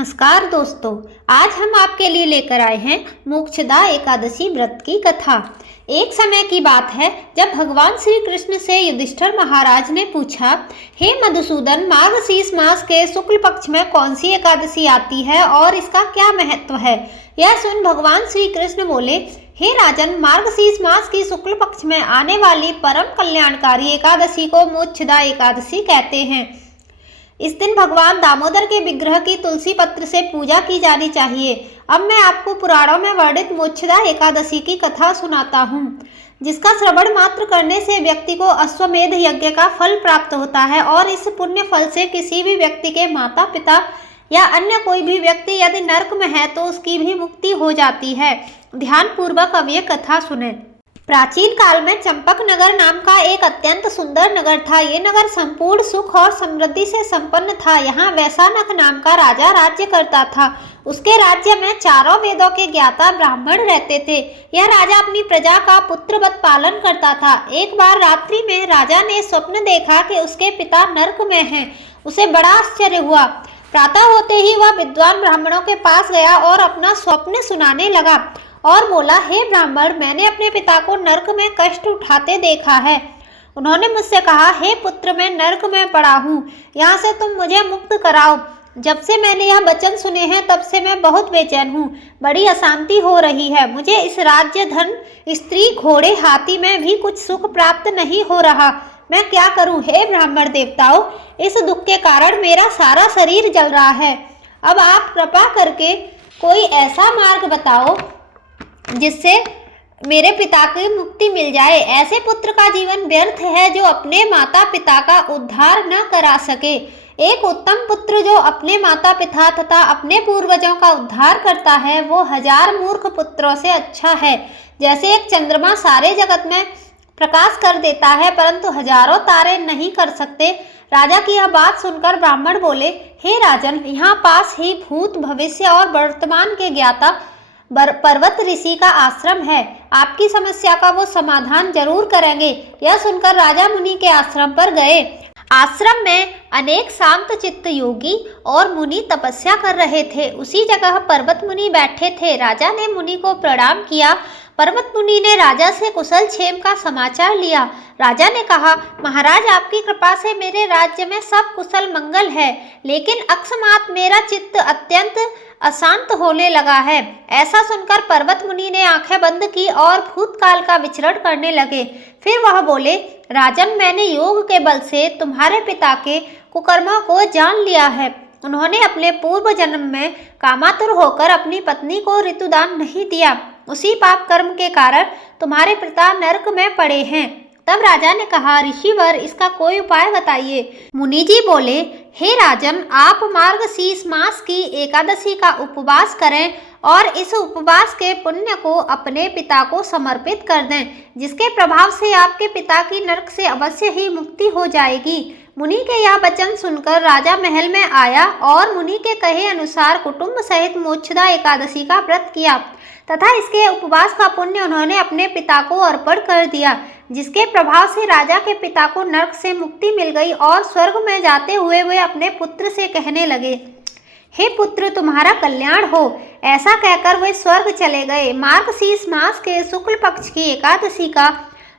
नमस्कार दोस्तों, आज हम आपके लिए लेकर आए हैं मोक्षदा एकादशी व्रत की कथा। एक समय की बात है जब भगवान श्री कृष्ण से युधिष्ठिर महाराज ने पूछा, हे मधुसूदन, मार्गशीर्ष मास के शुक्ल पक्ष में कौन सी एकादशी आती है और इसका क्या महत्व है। यह सुन भगवान श्री कृष्ण बोले, हे राजन, मार्गशीर्ष मास की शुक्ल पक्ष में आने वाली परम कल्याणकारी एकादशी को मोक्षदा एकादशी कहते हैं। इस दिन भगवान दामोदर के विग्रह की तुलसी पत्र से पूजा की जानी चाहिए। अब मैं आपको पुराणों में वर्णित मोक्षदा एकादशी की कथा सुनाता हूँ, जिसका श्रवण मात्र करने से व्यक्ति को अश्वमेध यज्ञ का फल प्राप्त होता है और इस पुण्य फल से किसी भी व्यक्ति के माता पिता या अन्य कोई भी व्यक्ति यदि नरक में है तो उसकी भी मुक्ति हो जाती है। ध्यान पूर्वक अब ये कथा सुने। प्राचीन काल में चंपक नगर नाम का एक अत्यंत सुंदर नगर था। ये नगर संपूर्ण सुख और समृद्धि से संपन्न था। यहाँ वैशानक नाम का राजा राज्य करता था। उसके राज्य में चारों वेदों के ज्ञाता ब्राह्मण रहते थे। यह राजा अपनी प्रजा का पुत्रवत पालन करता था। एक बार रात्रि में राजा ने स्वप्न देखा कि उसके पिता नरक में हैं। उसे बड़ा आश्चर्य हुआ। प्रातः होते ही वह विद्वान ब्राह्मणों के पास गया और अपना स्वप्न सुनाने लगा और बोला, हे ब्राह्मण, मैंने अपने पिता को नरक में कष्ट उठाते देखा है। उन्होंने मुझसे कहा, हे पुत्र, मैं नरक में पड़ा हूँ, यहाँ से तुम मुझे मुक्त कराओ। जब से मैंने यह वचन सुने हैं तब से मैं बहुत बेचैन हूँ। बड़ी अशांति हो रही है। मुझे इस राज्य, धन, स्त्री, घोड़े, हाथी में भी कुछ सुख प्राप्त नहीं हो रहा। मैं क्या करूँ? हे ब्राह्मण देवताओं, इस दुख के कारण मेरा सारा शरीर जल रहा है। अब आप कृपा करके कोई ऐसा मार्ग बताओ जिससे मेरे पिता की मुक्ति मिल जाए। ऐसे पुत्र का जीवन व्यर्थ है जो अपने माता पिता का उद्धार न करा सके। एक उत्तम पुत्र जो अपने माता पिता तथा अपने पूर्वजों का उद्धार करता है वो 1000 मूर्ख पुत्रों से अच्छा है। जैसे एक चंद्रमा सारे जगत में प्रकाश कर देता है परंतु हजारों तारे नहीं कर सकते। राजा की यह बात सुनकर ब्राह्मण बोले, हे राजन, यहाँ पास ही भूत, भविष्य और वर्तमान के ज्ञाता पर्वत ऋषि का आश्रम है। आपकी समस्या का वो समाधान जरूर करेंगे। यह सुनकर राजा मुनि के आश्रम पर गए। आश्रम में अनेक शांत चित्त योगी और मुनि तपस्या कर रहे थे। उसी जगह पर्वत मुनि बैठे थे। राजा ने मुनि को प्रणाम किया। पर्वत मुनि ने राजा से कुशल क्षेम का समाचार लिया। राजा ने कहा, महाराज, आपकी कृपा से मेरे राज्य में सब कुशल मंगल है, लेकिन अकस्मात मेरा चित्त अत्यंत अशांत होने लगा है। ऐसा सुनकर पर्वत मुनि ने आंखें बंद की और भूतकाल का विचरण करने लगे। फिर वह बोले, राजन, मैंने योग के बल से तुम्हारे पिता के कुकर्मों को जान लिया है। उन्होंने अपने पूर्व जन्म में कामातुर होकर अपनी पत्नी को ऋतुदान नहीं दिया। उसी पाप कर्म के कारण तुम्हारे पिता नरक में पड़े हैं। तब राजा ने कहा, ऋषिवर, इसका कोई उपाय बताइए। मुनि जी बोले, हे राजन, आप मार्गशीर्ष मास की एकादशी का उपवास करें और इस उपवास के पुण्य को अपने पिता को समर्पित कर दें, जिसके प्रभाव से आपके पिता की नरक से अवश्य ही मुक्ति हो जाएगी। मुनि के यह वचन सुनकर राजा महल में आया और मुनि के कहे अनुसार कुटुंब सहित मोक्षदा एकादशी का व्रत किया तथा इसके उपवास का पुण्य उन्होंने अपने पिता को अर्पण कर दिया, जिसके प्रभाव से राजा के पिता को नरक से मुक्ति मिल गई और स्वर्ग में जाते हुए वे अपने पुत्र से कहने लगे, हे पुत्र, तुम्हारा कल्याण हो। ऐसा कहकर वे स्वर्ग चले गए। मार्गशीर्ष मास के शुक्ल पक्ष की एकादशी का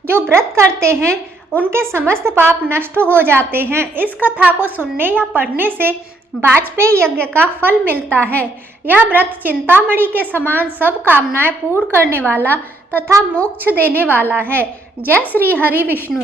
जो व्रत करते हैं उनके समस्त पाप नष्ट हो जाते हैं। इस कथा को सुनने या पढ़ने से वाजपेयी यज्ञ का फल मिलता है। यह व्रत चिंतामणि के समान सब कामनाएं पूर्ण करने वाला तथा मोक्ष देने वाला है। जय श्री हरि विष्णु।